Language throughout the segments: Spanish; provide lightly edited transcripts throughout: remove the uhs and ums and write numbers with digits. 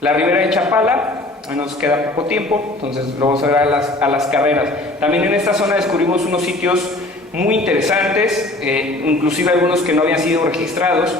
La Ribera de Chapala, nos queda poco tiempo, entonces lo vamos a ver a las carreras. También en esta zona descubrimos unos sitios muy interesantes, inclusive algunos que no habían sido registrados.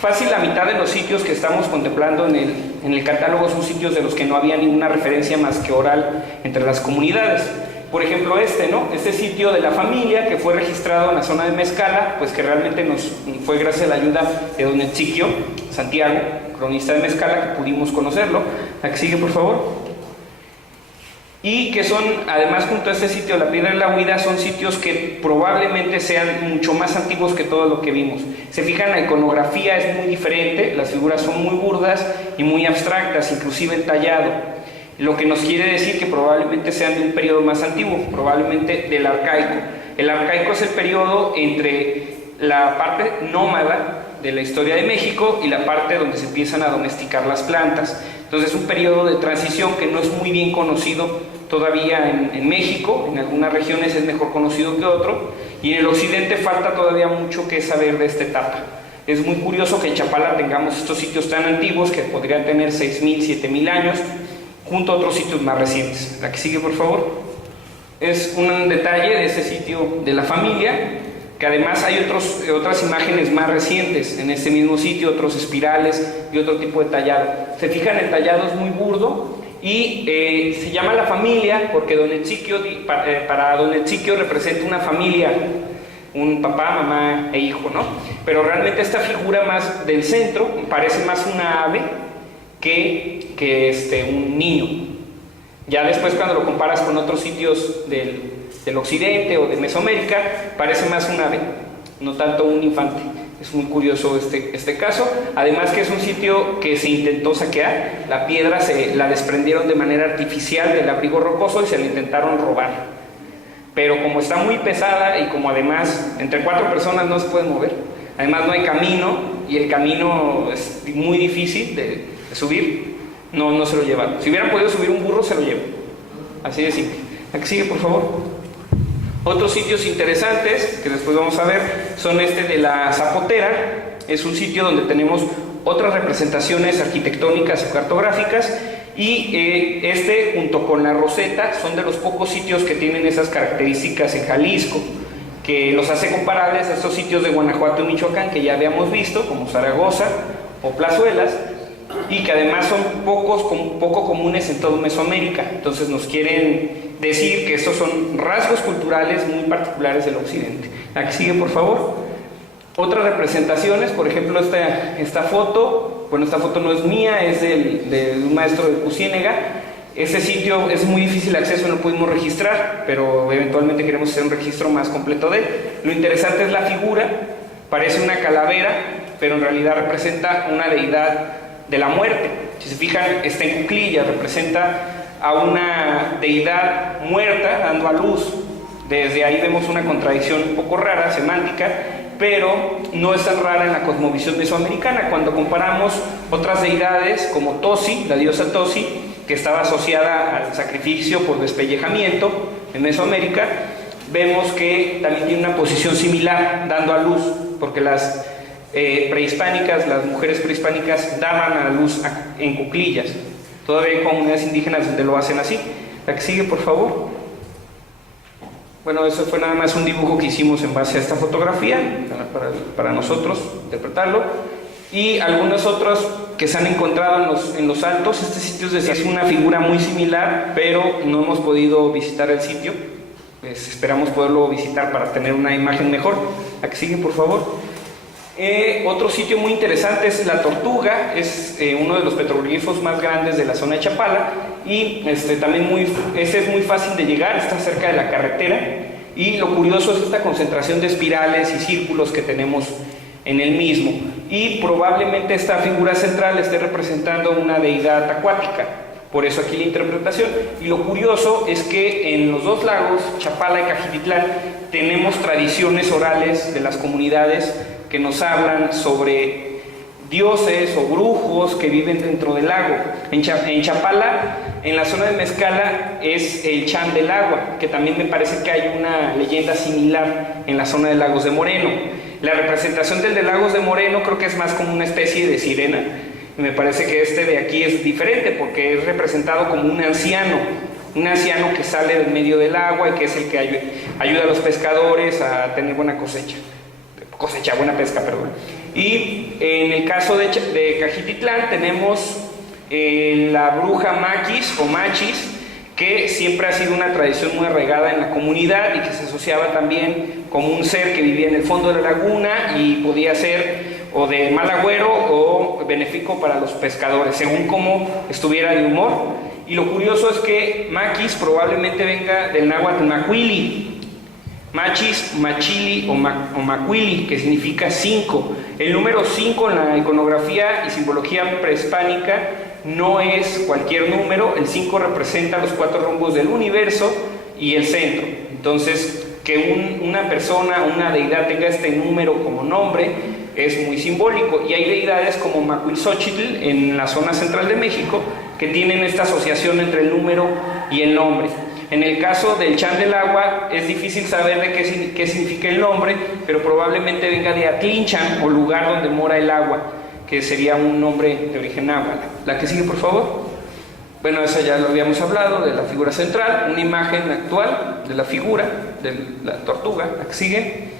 Fácil la mitad de los sitios que estamos contemplando en el catálogo son sitios de los que no había ninguna referencia más que oral entre las comunidades. Por ejemplo este sitio de la familia que fue registrado en la zona de Mezcala, pues que realmente nos fue gracias a la ayuda de don Ezequiel Santiago, cronista de Mezcala, que pudimos conocerlo. La que sigue, por favor. Y que son, además, junto a este sitio, la Piedra de la Huida, son sitios que probablemente sean mucho más antiguos que todo lo que vimos. Se fijan, la iconografía es muy diferente, las figuras son muy burdas y muy abstractas, inclusive el tallado, lo que nos quiere decir que probablemente sean de un periodo más antiguo, probablemente del arcaico. El arcaico es el periodo entre la parte nómada de la historia de México y la parte donde se empiezan a domesticar las plantas. Entonces es un periodo de transición que no es muy bien conocido todavía en México. En algunas regiones es mejor conocido que otro, y en el occidente falta todavía mucho que saber de esta etapa. Es muy curioso que en Chapala tengamos estos sitios tan antiguos que podrían tener 6.000, 7.000 años, junto a otros sitios más recientes. La que sigue, por favor. Es un detalle de este sitio de la familia, que además hay otras imágenes más recientes en este mismo sitio, otros espirales y otro tipo de tallado. Se fijan, el tallado es muy burdo y se llama la familia porque para don Ezequiel representa una familia, un papá, mamá e hijo, ¿no? Pero realmente esta figura más del centro parece más una ave que un niño. Ya después, cuando lo comparas con otros sitios del occidente o de Mesoamérica, parece más un ave, no tanto un infante. Es muy curioso este caso. Además que es un sitio que se intentó saquear. La piedra la desprendieron de manera artificial del abrigo rocoso y se la intentaron robar. Pero como está muy pesada y como además entre 4 personas no se pueden mover, además no hay camino y el camino es muy difícil de subir, no se lo llevaron. Si hubieran podido subir un burro, se lo llevan. Así de simple. La que sigue, por favor. Otros sitios interesantes que después vamos a ver son de la Zapotera. Es un sitio donde tenemos otras representaciones arquitectónicas o cartográficas, y junto con la Roseta son de los pocos sitios que tienen esas características en Jalisco, que los hace comparables a estos sitios de Guanajuato y Michoacán que ya habíamos visto, como Zaragoza o Plazuelas, y que además son poco comunes en todo Mesoamérica. Entonces nos quieren decir que estos son rasgos culturales muy particulares del occidente. La que sigue, por favor. Otras representaciones, por ejemplo esta foto, bueno, esta foto no es mía, es de un maestro de Cusiénega. Ese sitio es muy difícil de acceso, no lo pudimos registrar, pero eventualmente queremos hacer un registro más completo de él. Lo interesante es la figura, parece una calavera, pero en realidad representa una deidad de la muerte. Si se fijan, está en cuclillas, representa a una deidad muerta dando a luz. Desde ahí vemos una contradicción un poco rara, semántica, pero no es tan rara en la cosmovisión mesoamericana. Cuando comparamos otras deidades como Tosi, la diosa Tosi, que estaba asociada al sacrificio por despellejamiento en Mesoamérica, vemos que también tiene una posición similar, dando a luz, porque las mujeres prehispánicas daban a la luz en cuclillas. Todavía hay comunidades indígenas donde lo hacen así. La que sigue, por favor. Bueno, eso fue nada más un dibujo que hicimos en base a esta fotografía, para nosotros interpretarlo. Y algunos otros que se han encontrado en los altos. Este sitio es una figura muy similar, pero no hemos podido visitar el sitio. Pues esperamos poderlo visitar para tener una imagen mejor. La que sigue, por favor. Otro sitio muy interesante es La Tortuga. Es uno de los petroglifos más grandes de la zona de Chapala, y también es muy fácil de llegar, está cerca de la carretera, y lo curioso es esta concentración de espirales y círculos que tenemos en el mismo, y probablemente esta figura central esté representando una deidad acuática, por eso aquí la interpretación. Y lo curioso es que en los dos lagos, Chapala y Cajititlán, tenemos tradiciones orales de las comunidades que nos hablan sobre dioses o brujos que viven dentro del lago. En Chapala, en la zona de Mezcala, es el Chan del Agua, que también me parece que hay una leyenda similar en la zona de Lagos de Moreno. La representación del de Lagos de Moreno creo que es más como una especie de sirena, y me parece que este de aquí es diferente porque es representado como un anciano que sale del medio del agua y que es el que ayuda a los pescadores a tener buena buena pesca, perdón. Y en el caso de Cajititlán tenemos la bruja Maquis o Machis, que siempre ha sido una tradición muy arraigada en la comunidad y que se asociaba también como un ser que vivía en el fondo de la laguna y podía ser o de mal agüero o benéfico para los pescadores, según cómo estuviera de humor. Y lo curioso es que Maquis probablemente venga del náhuatl macuili, Machis, Machili o Macuili, que significa 5. El número 5 en la iconografía y simbología prehispánica no es cualquier número. El 5 representa los 4 rumbos del universo y el centro. Entonces, que una persona, una deidad tenga este número como nombre es muy simbólico. Y hay deidades como Macuilxóchitl en la zona central de México que tienen esta asociación entre el número y el nombre. En el caso del Chan del Agua es difícil saber de qué significa el nombre, pero probablemente venga de Atlinchan o lugar donde mora el agua, que sería un nombre de origen náhuatl. La que sigue, por favor. Bueno, esa ya lo habíamos hablado, de la figura central, una imagen actual de la figura, de la tortuga. La que sigue.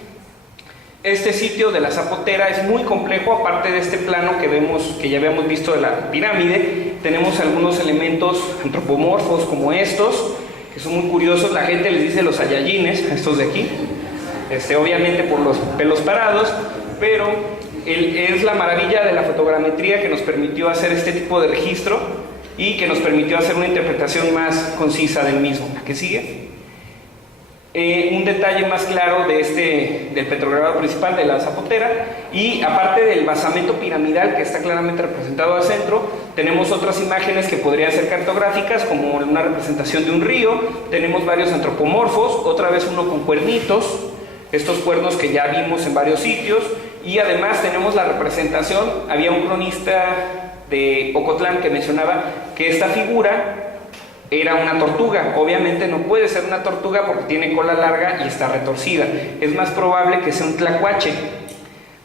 Este sitio de la Zapotera es muy complejo, aparte de este plano que ya habíamos visto de la pirámide, tenemos algunos elementos antropomorfos como estos, que son muy curiosos. La gente les dice los Saiyajines, a estos de aquí, obviamente por los pelos parados, pero es la maravilla de la fotogrametría que nos permitió hacer este tipo de registro y que nos permitió hacer una interpretación más concisa del mismo. ¿La que sigue? Un detalle más claro del petrograbado principal de la Zapotera, y aparte del basamento piramidal que está claramente representado al centro, tenemos otras imágenes que podrían ser cartográficas, como una representación de un río. Tenemos varios antropomorfos, otra vez uno con cuernitos, estos cuernos que ya vimos en varios sitios, y además tenemos la representación. Había un cronista de Ocotlán que mencionaba que esta figura era una tortuga. Obviamente no puede ser una tortuga porque tiene cola larga y está retorcida. Es más probable que sea un tlacuache,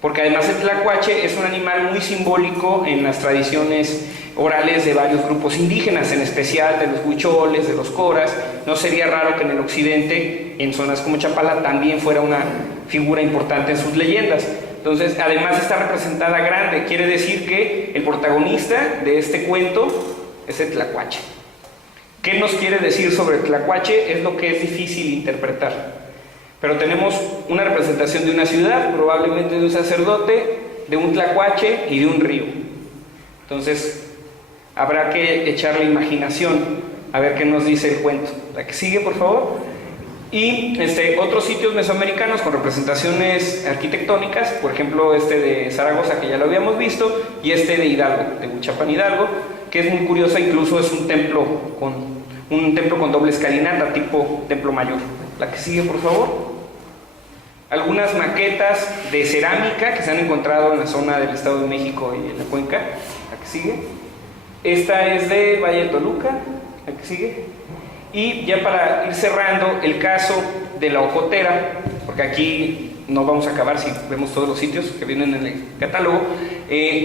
porque además el tlacuache es un animal muy simbólico en las tradiciones orales de varios grupos indígenas, en especial de los huicholes, de los coras. No sería raro que en el occidente, en zonas como Chapala, también fuera una figura importante en sus leyendas. Entonces, además está representada grande, quiere decir que el protagonista de este cuento es el tlacuache. ¿Qué nos quiere decir sobre el tlacuache? Es lo que es difícil interpretar. Pero tenemos una representación de una ciudad, probablemente de un sacerdote, de un tlacuache y de un río. Entonces, habrá que echarle imaginación a ver qué nos dice el cuento. La que sigue, por favor. Y otros sitios mesoamericanos con representaciones arquitectónicas, por ejemplo de Zaragoza, que ya lo habíamos visto, y de Hidalgo, de Huichapan Hidalgo, que es muy curiosa. Incluso es un templo con doble escalinata, tipo templo mayor. La que sigue, por favor. Algunas maquetas de cerámica que se han encontrado en la zona del Estado de México y en la cuenca. La que sigue. Esta es de Valle de Toluca. La que sigue. Y ya para ir cerrando, el caso de la Ojotera, porque aquí no vamos a acabar si vemos todos los sitios que vienen en el catálogo.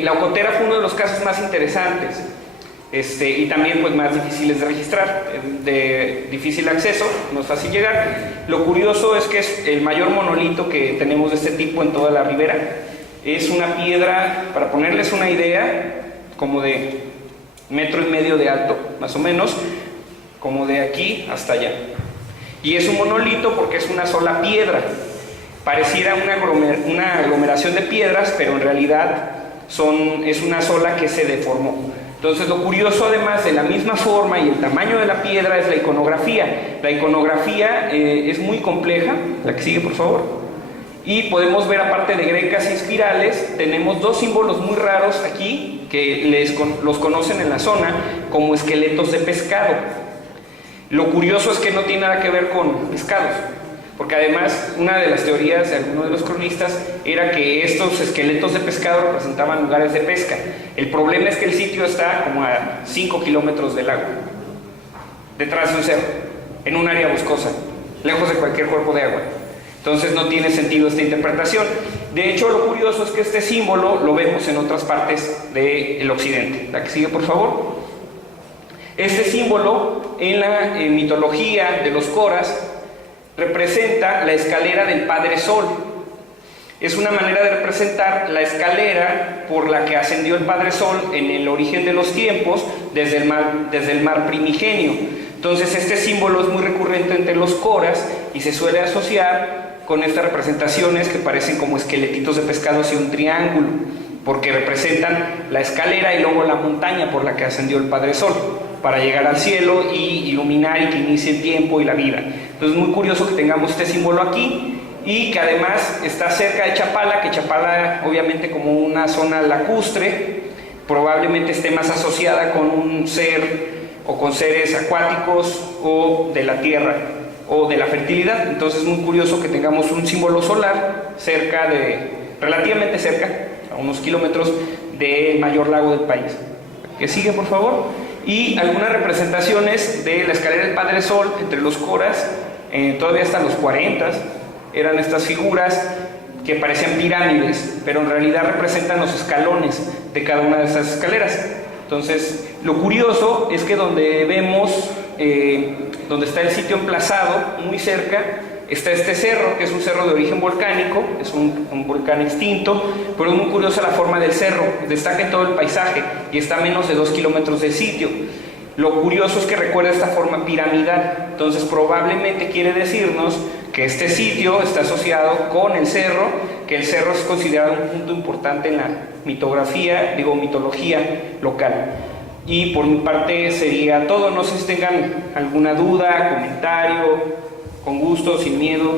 La Ojotera fue uno de los casos más interesantes, y también pues más difíciles de registrar, de difícil acceso, no es fácil llegar. Lo curioso es que es el mayor monolito que tenemos de este tipo en toda la ribera. Es una piedra, para ponerles una idea, como de 1,5 metros de alto, más o menos, como de aquí hasta allá. Y es un monolito porque es una sola piedra. Pareciera una aglomeración de piedras, pero en realidad es una sola que se deformó. Entonces, lo curioso, además de la misma forma y el tamaño de la piedra, es la iconografía. La iconografía es muy compleja. La que sigue, por favor. Y podemos ver, aparte de grecas y espirales, tenemos dos símbolos muy raros aquí que los conocen en la zona como esqueletos de pescado. Lo curioso es que no tiene nada que ver con pescados, porque además una de las teorías de algunos de los cronistas era que estos esqueletos de pescado representaban lugares de pesca. El problema es que el sitio está como a 5 kilómetros del lago, detrás de un cerro, en un área boscosa, lejos de cualquier cuerpo de agua. Entonces no tiene sentido esta interpretación. De hecho, lo curioso es que este símbolo lo vemos en otras partes del occidente. La que sigue, por favor. Este símbolo en la mitología de los Coras representa la escalera del Padre Sol. Es una manera de representar la escalera por la que ascendió el Padre Sol en el origen de los tiempos desde el mar primigenio. Entonces este símbolo es muy recurrente entre los Coras y se suele asociar con estas representaciones que parecen como esqueletitos de pescado hacia un triángulo, porque representan la escalera y luego la montaña por la que ascendió el Padre Sol para llegar al cielo y iluminar y que inicie el tiempo y la vida. Entonces es muy curioso que tengamos este símbolo aquí y que además está cerca de Chapala, que Chapala obviamente como una zona lacustre, probablemente esté más asociada con un ser o con seres acuáticos o de la tierra o de la fertilidad. Entonces es muy curioso que tengamos un símbolo solar relativamente cerca, a unos kilómetros del mayor lago del país. Que sigue, por favor. Y algunas representaciones de la escalera del Padre Sol entre los Coras, todavía hasta los 40, eran estas figuras que parecían pirámides, pero en realidad representan los escalones de cada una de esas escaleras. Entonces, lo curioso es que donde vemos, donde está el sitio emplazado, muy cerca, está este cerro, que es un cerro de origen volcánico, es un volcán extinto, pero es muy curiosa la forma del cerro, destaca en todo el paisaje y está a menos de 2 kilómetros del sitio. Lo curioso es que recuerda esta forma piramidal, entonces probablemente quiere decirnos que este sitio está asociado con el cerro, que el cerro es considerado un punto importante en la mitología local. Y por mi parte sería todo. No sé si tengan alguna duda, comentario, con gusto, sin miedo.